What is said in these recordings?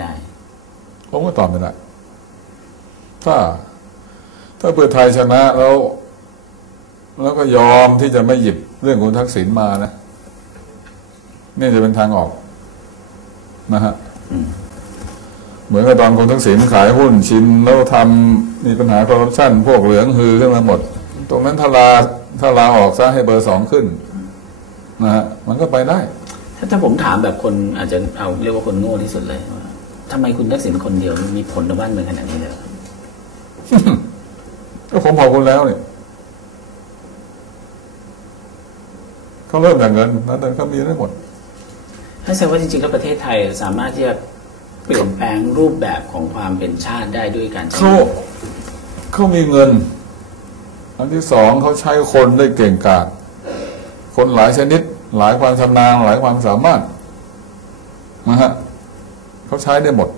ได้ผมก็ตอบไม่ได้ถ้า ถ้าเพื่อไทยชนะแล้ว แล้วก็ยอมที่จะไม่หยิบเรื่องคุณทักษิณมานะนี่จะเป็นทางออก นะฮะอืมเหมือนกับตอนคุณทักษิณขายหุ้นชินแล้วทำมีปัญหาคอร์รัปชันพวกเหลืองฮือขึ้นมาหมด ตรงนั้นถ้าลาถ้าลาออกซะให้เบอร์สองขึ้น นะฮะมันก็ไปได้ ถ้าถ้าผมถามแบบคนอาจจะเอาเรียกว่าคนโง่ที่สุดเลยว่า ทำไมคุณทักษิณคนเดียวมีผลต่อบ้านเมืองขนาดนี้เลยเหรอก็ผมบอกคุณแล้วเนี่ยเขาเริ่มจากเงินแล้วแต่เขามีได้หมดถ้าแสดงว่าจริงๆแล้วประเทศไทยสามารถที่จะเปลี่ยนแปลงรูปแบบของความเป็นชาติได้ด้วยการใช้เขาเขามีเงิน อันที่สองเขาใช้คนได้เก่งกาจคนหลายชนิด หลายความชำนาญหลายความสามารถนะฮะ เขาใช้ได้หมด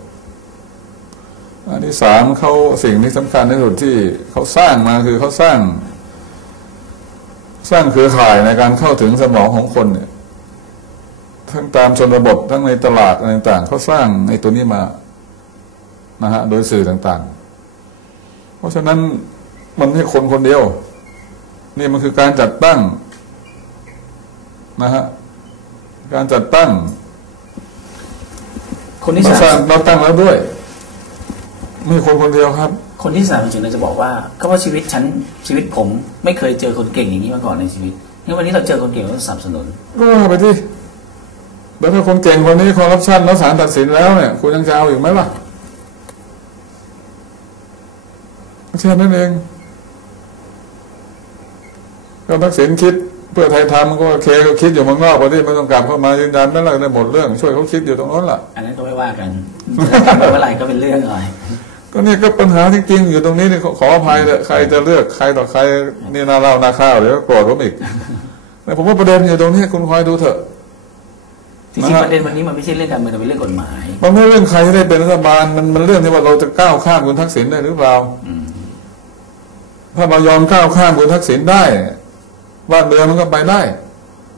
อันที่สามเขาสิ่งที่สำคัญที่สุดที่เขาสร้างมาคือเขาสร้าง สร้างเครือข่ายในการเข้าถึงสมองของคนเนี่ยทั้งตามชนบททั้งในตลาดอะไรต่างๆเขาสร้างในตัวนี้มานะฮะโดยสื่อต่างๆ เพราะฉะนั้นมันไม่ใช่คนคนเดียว นี่มันคือการจัดตั้งนะฮะการจัดตั้ง คนที่เราสสร้านังบเราตั้งแล้วด้วย ไม่ใช่คนคนเดียวครับ คนที่สนับสนุนเราจะบอกว่าก็ว่าชีวิตฉันชีวิตผมไม่เคยเจอคนเก่งอย่างนี้มาก่อนในชีวิตงั้นวันนี้เราเจอคนเก่งเราต้องสนับสนุน ก็ว่าไปที่แล้วถ้าคนเก่งคนนี้คอร์รัปชันแล้วศาลตัดสินแล้วเนี่ย คุณยังจะเอาอีกไหมล่ะแค่นั้นเองก็ทักษิณคิด เพื่อไทยทำก็โอเคก็คิดอยู่เมืองนอกพอที่มันต้องกลับเข้ามายืนยันนั่นแหละได้หมดเรื่อง ช่วยเขาคิดอยู่ตรงนั้นแหละอันนั้นก็ไม่ว่ากันจะทำไปเมื่อไหร่ก็เป็นเรื่องอะไรก็นี่ก็ปัญหาที่จริงอยู่ตรงนี้นี่ขอขออภัยเถอะใครจะเลือกใครต่อใครนี่นาเล่านาข้าวเดี๋ยวก็โกรธผมอีกแต่ผมว่าประเด็นอยู่ตรงนี้คุณคอยดูเถอะจริงๆประเด็นวันนี้มันไม่ใช่เรื่องการเมืองแต่เป็นเรื่องกฎหมาย มันไม่เรื่องใครจะได้เป็นรัฐบาลมันมันเรื่องที่ว่าเราจะก้าวข้ามคุณทักษิณได้หรือเปล่าอืมถ้าเรายอมก้าวข้ามคุณทักษิณได้ บ้านเมืองมันก็ไปได้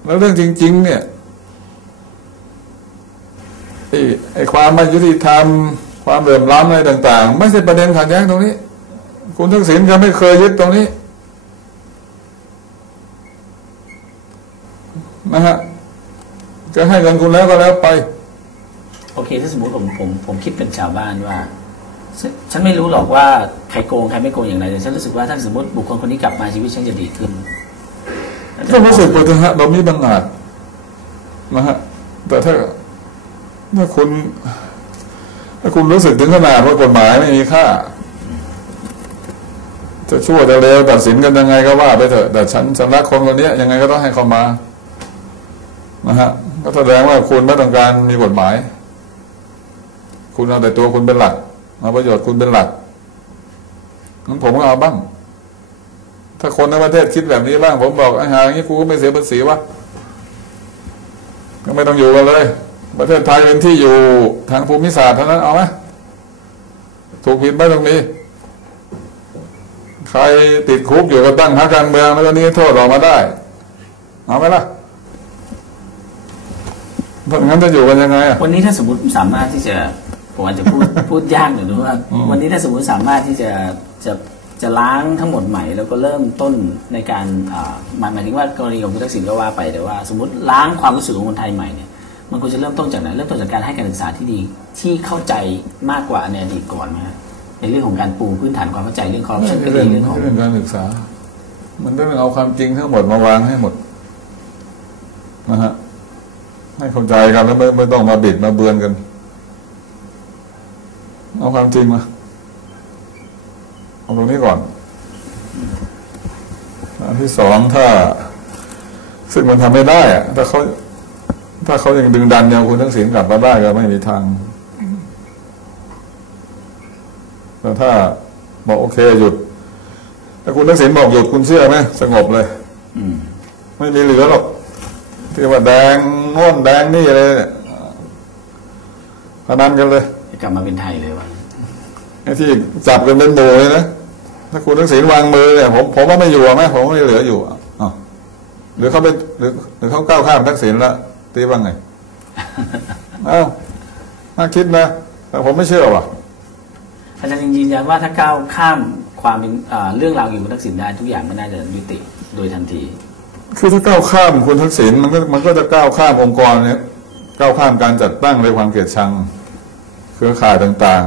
แล้วเรื่องจริง ๆ เนี่ยไอ้ไอ้ความไม่ยุติธรรม ความเหลื่อมล้ำอะไรต่าง ๆ ไม่ใช่ประเด็นขัดแย้งตรงนี้ คุณทักษิณก็ไม่เคยยึดตรงนี้นะฮะจะให้เงินคุณแล้วก็แล้วไป โอเค ถ้าสมมติผมผมผมคิดเป็นชาวบ้านว่า ฉันไม่รู้หรอกว่าใครโกงใครไม่โกงอย่างไรแต่ฉันรู้สึกว่าถ้าสมมติบุคคลคนนี้กลับมาชีวิตฉันจะดีขึ้น ก็รู้สึกว่าเถอะฮะเรามีบางอาจนะฮะแต่ถ้าถ้าคุณถ้าคุณรู้สึกถึงขนาดว่ากฎหมายไม่มีค่า จะชั่วจะเลวตัดสินกันยังไงก็ว่าไปเถอะ แต่ฉันฉันรักคนคนนี้ยังไงก็ต้องให้เขามานะฮะก็แสดงว่าคุณไม่ต้องการมีกฎหมาย คุณเอาแต่ตัวคุณเป็นหลักเอาประโยชน์คุณเป็นหลักงั้นผมก็เอาบ้าง ถ้าคนในประเทศคิดแบบนี้บ้างผมบอกไอ้หาอย่างนี้กูก็ไม่เสียภาษีวะก็ไม่ต้องอยู่กันเลย ประเทศไทยเป็นที่อยู่ทางภูมิศาสตร์เท่านั้นเอาไหมถูกผิดไม่ต้องมีใครติดคุกอยู่ก็ตั้งพรรคการเมืองแล้วก็นี้โทษออกมาได้ เอาไหมล่ะเพราะงั้นจะอยู่กันยังไงอะวันนี้ถ้าสมมติสามารถที่จะผมอาจจะพูดพูดยากหน่อยนะว่าอืมวันนี้ถ้าสมมติสามารถที่จะจะ จะล้างทั้งหมดใหม่แล้วก็เริ่มต้นในการอ่าหมายหมายถึงว่ากรณีของคุณทักษิณก็ว่าไปแต่ว่า สมมติล้างความรู้สึกของคนไทยใหม่เนี่ยมันควรจะเริ่มต้นจากไหนเริ่มต้นจากการให้การศึกษาที่ดีที่เข้าใจมากกว่าในอดีตก่อนไหมครับในเรื่องของการปูพื้นฐานความเข้าใจเรื่องคอร์รัปไม่ชันใช่ก็เรื่ดีองเรื่องไม่ของใช่เรื่องการศึกษา มันต้องเอาความจริงทั้งหมดมาวางให้หมดนะฮะให้เข้าใจกันแล้วไม่ไม่ต้องมาบิดมาเบือนกัน เอาความจริงมา เอาตรงนี้ก่อนอันที่สองถ้า ซึ่งมันทำไม่ได้อะถ้าเขาถ้าเขายังดึงดันยังคุณทั้งสินกลับมาได้ก็ไม่มีทางแต่ถ้าบอกโอเคหยุดถ้าคุณทักษิณบอกหยุดคุณเชื่อไหมสงบเลยอืมไม่มีเหลือหรอกที่ว่าแดงโน่นแดงนี่อะไรเนี่ยพนันกันเลยจะกลับมาเป็นไทยเลยว่าไอ้ที่จับกันเป็นหมู่เลยนะ ถ้าคุณทักษิณวางมือเนี่ยผมผมว่าไม่อยู่อะไหมผมไม่เหลืออยู่อะอ้าวหรือเขาไปหรือหรือเขาก้าวข้ามทักษิณละตีว่าไงเอ้าน่าคิดนะแต่ผมไม่เชื่อว่ะอาจารย์ยังยืนยันว่าถ้าก้าวข้ามความเป็นเอ่อเรื่องราวเกี่ยวกับคุณทักษิณได้ทุกอย่างก็น่าจะยุติโดยทันที คือถ้าก้าวข้ามคุณทักษิณมันก็มันก็จะก้าวข้ามองค์กรเนี่ยก้าวข้ามการจัดตั้งในความเกลียดชัง เครือข่ายต่าง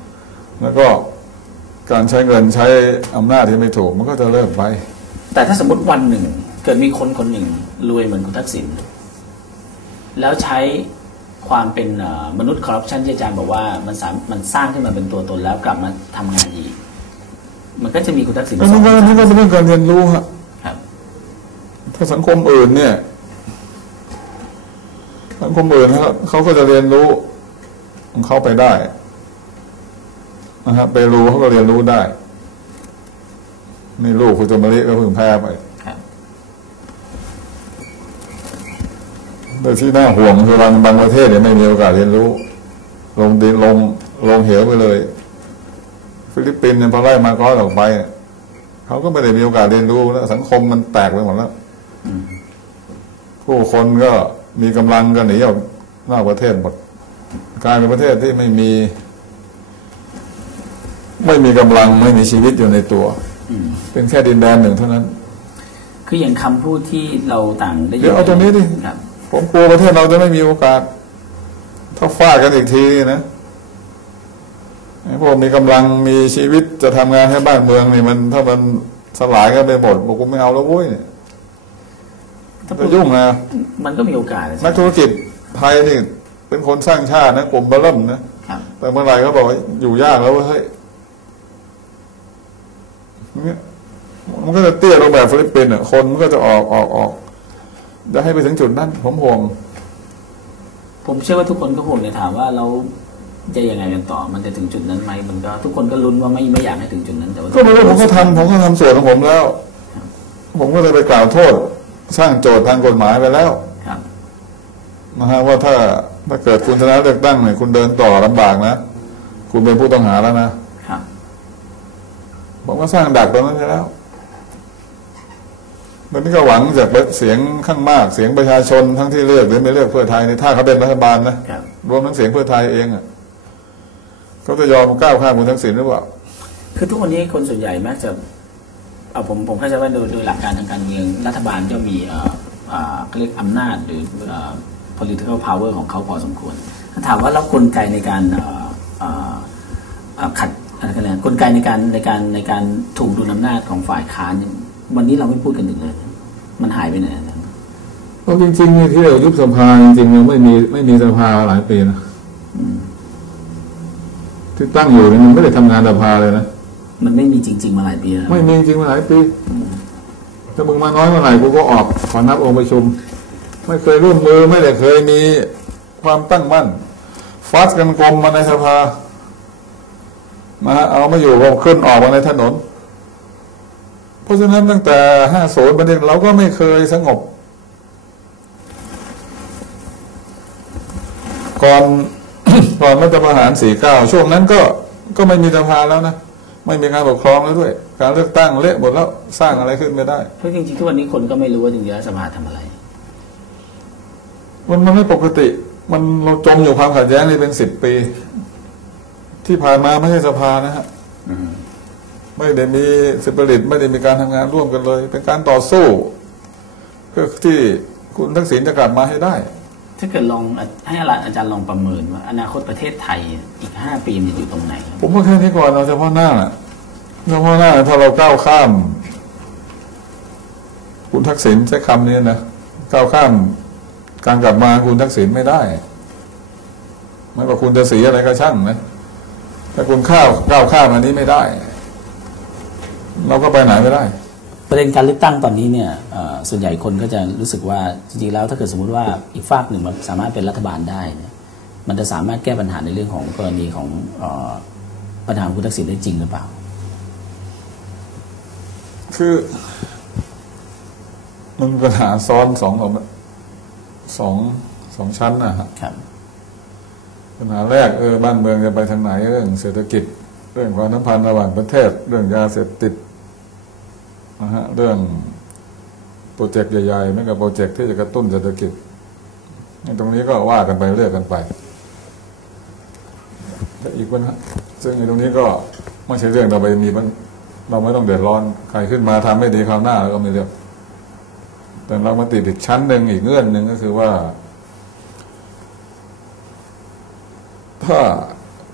ๆ แล้วก็ การใช้เงินใช้อำนาจที่ไม่ถูกมันก็จะเลิกไป แต่ถ้าสมมติวันหนึ่ง เกิดมีคนคนหนึ่งรวยเหมือนคุณทักษิณแล้วใช้ความเป็นเอ่อมนุษย์คอร์รัปชันที่อาจารย์บอกว่ามันสามมันสร้างขึ้นมาเป็นตัวตนแล้วกลับมาทำงานอีก มันก็จะมีคุณทักษิณแล้วสมัอนงก็มันก็เป็นเรื่องการเรียนรู้ฮะครับถ้าสังคมอื่นเนี่ย สังคมอื่นเขาเขาก็จะเรียนรู้ของเขาไปได้ นะครับเปรูเขาก็เรียนรู้ได้ นี่ลูกคุณจมริก็เพิ่งแพ้ไปครับแต่ที่น่าห่วงคือบางบางประเทศเนี่ยไม่มีโอกาสเรียนรู้ ลงดินลงลงเหวไปเลย ฟิลิปปินส์เนี่ยพอไล่มาก้อนออกไปเนี่ยเขาก็ไม่ได้มีโอกาสเรียนรู้แล้วสังคมมันแตกไปหมดแล้วอืมผู้คนก็มีกำลังกันหนีออกนอกประเทศหมดกลายเป็นประเทศที่ไม่มี ไม่มีกำลังไม่มีชีวิตอยู่ในตัวอืมเป็นแค่ดินแดนหนึ่งเท่านั้น คืออย่างคำพูดที่เราต่างได้ยินเดี๋ยวเอาตรงนี้ดิครับผมกลัวประเทศเราจะไม่มีโอกาส ถ้าฟาดกันอีกทีนี่นะไอ้พวกมีกำลังมีชีวิตจะทำงานให้บ้านเมืองนี่มัน ถ้ามันสลายกันไปหมดบอกกูไม่เอาแล้วเว้ยเนี่ยก็จะยุ่งนะมันก็มีโอกาสนักธุรกิจไทยนี่เป็นคนสร้างชาตินะกลุ่มเบอร์เริ่มนะครับแต่เมื่อไหร่เขาบอกว่าอยู่ยากแล้วเว้ยเฮ้ยเนี่ย มันก็จะเตี้ยลงแบบฟิลิปปินส์อะคนมันก็จะออกออกออก จะให้ไปถึงจุดนั้นผมห่วง ผมเชื่อว่าทุกคนก็คงจะถามว่าเราจะยังไงกันต่อ มันจะถึงจุดนั้นไหมมันก็ ทุกคนก็ลุ้นว่าไม่ไม่อยากให้ถึงจุดนั้นแต่ว่าก็ไม่รู้ผมก็ทำผมก็ทำส่วนของผมแล้ว ผมก็เลยไปกล่าวโทษ สร้างโจทย์ทางกฎหมายไปแล้วครับนะฮะว่าถ้าถ้าเกิดคุณชนะเลือกตั้งเนี่ยคุณเดินต่อลำบากนะ คุณเป็นผู้ต้องหาแล้วนะครับผม ก็สร้างดักตรงนั้นไปแล้วตอนนี้ก็หวังจากเสียงข้างมากเสียงประชาชนทั้งที่เลือกหรือไม่เลือกเพื่อไทยในถ้าเขาเป็นรัฐบาลนะครับรวมทั้งเสียงเพื่อไทยเองอะเขาจะยอมก้าวข้ามคุณทักษิณหรือเปล่าคือทุกวันนี้คนส่วนใหญ่มักจะเอาผมผมเข้าใจว่าโดยโดยหลักการทางการเมืองรัฐบาลก็มีเอ่อเอ่อเขาเรียกอำนาจหรือเอ่อ political power ของเขาพอสมควร ถ้าถามว่าแล้วกลไกในการเอ่อเอ่อเอ่อขัด อะไรกันเนี่ยกลไกในการในการในการถูกดุลอำนาจของฝ่ายค้านเนี่ยวันนี้เราไม่พูดกันถึงเลย มันหายไปไหนอาจารย์เพราะจริงๆเนี่ยที่เรายุบสภาจริงๆยังไม่มีไม่มีสภาหลายปีนะที่ตั้งอยู่เนี่ยมันไม่ได้ทำงานสภาเลยนะมันไม่มีจริง ๆ มาหลายปีแล้วไม่มีจริงๆมาหลายปีถ้ามึงมาน้อยเมื่อไหร่กูก็ออกขอนับองค์ประชุม ไม่เคยร่วมมือไม่ได้เคยมีความตั้งมั่นฟัดกันกลมมาในสภา มาเอาไม่อยู่ก็ขึ้นออกมาในถนน เพราะฉะนั้นตั้งแต่ห้าโนประเด็นเราก็ไม่เคยสงบ ก่อนก่อนรัฐประหารสี่เก้าช่วงนั้นก็ก็ไม่มีสภาแล้วนะไม่มีการปกครองแล้วด้วย การเลือกตั้งเละหมดแล้วสร้างอะไรขึ้นไม่ได้เพราะจริงๆทุกวันนี้คนก็ไม่รู้ว่าจริงๆแล้วสภาทำอะไร มันมันไม่ปกติ มันเราจมอยู่ความขัดแย้งนี่เป็นสิบปี ที่ผ่านมาไม่ใช่สภานะฮะอืมไม่ได้มีสปิริตไม่ได้มีการทำงานร่วมกันเลย เป็นการต่อสู้เพื่อที่คุณทักษิณจะกลับมาให้ได้ ถ้าเกิดลองให้อาจารย์ลองประเมินว่า อนาคตประเทศไทยอีกห้าปีมันจะอยู่ตรงไหน ผมว่าแค่นี้ก่อนเอาเฉพาะหน้าน่ะเฉพาะหน้าถ้าเราก้าวข้าม คุณทักษิณใช้คำนี้นะก้าวข้ามการกลับมาคุณทักษิณไม่ได้ไม่ว่าคุณจะสีอะไรก็ช่างนะ ถ้าคุณข้าวก้าวข้ามอันนี้ไม่ได้ เราก็ไปไหนไม่ได้ ประเด็นการเลือกตั้งตอนนี้เนี่ยเอ่อส่วนใหญ่คนก็จะรู้สึกว่าจริงๆแล้วถ้าเกิดสมมุติว่าอีกฝากหนึ่งมันสามารถเป็นรัฐบาลได้เนี่ยมันจะสามารถแก้ปัญหาในเรื่องของกรณีของเอ่อปัญหาของคุณทักษิณได้จริงหรือเปล่า คือมันปัญหาซ้อนสองสองสองสองชั้นนะฮะครับ ปัญหาแรกเออบ้านเมืองจะไปทางไหนเรื่องเศรษฐกิจ เรื่องความสัมพันธ์ระหว่างประเทศ เรื่องยาเสพติดนะฮะเรื่องโปรเจกต์ใหญ่ๆไม่กับโปรเจกต์ที่จะกระตุ้นเศรษฐกิจในตรงนี้ก็ว่ากันไปเรื่อยกันไปแต่อีกปัญหาซึ่งในตรงนี้ก็ไม่ใช่เรื่องเราไปมีปัญเราไม่ต้องเดือดร้อนใครขึ้นมาทำไม่ดีคราวหน้าเราก็ไม่เรื่องแต่เรามาติดอีกชั้นหนึ่งอีกเงื่อนหนึ่งก็คือว่า ถ้า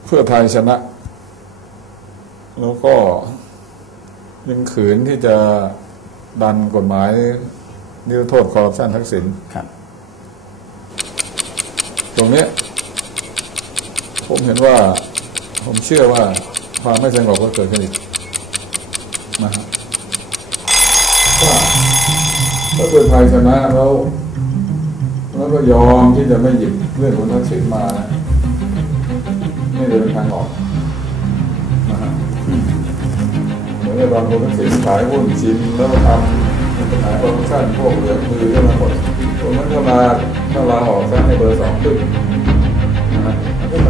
เพื่อไทยชนะ แล้วก็ยังขืนที่จะดันกฎหมายนิรโทษคอร์รัปชันทักษิณครับ ตรงเนี้ยผมเห็นว่า ผมเชื่อว่าความไม่สงบก็เกิดขึ้นอีกนะฮะถ้าถ้าเพื่อไทยชนะแล้ว แล้วก็ยอมที่จะไม่หยิบเรื่องคุณทักษิณมานะ ไม่เดินทางออกนะฮะเหมือนกับตอนคุณทักษิณขายหุ้นชินแล้วทำขายโปรโมชั่นพวกเหลือมือก็มาหมดตรงนั้นก็มาถ้าลาออกซะให้เบอร์สองขึ้นนะฮะก็ไป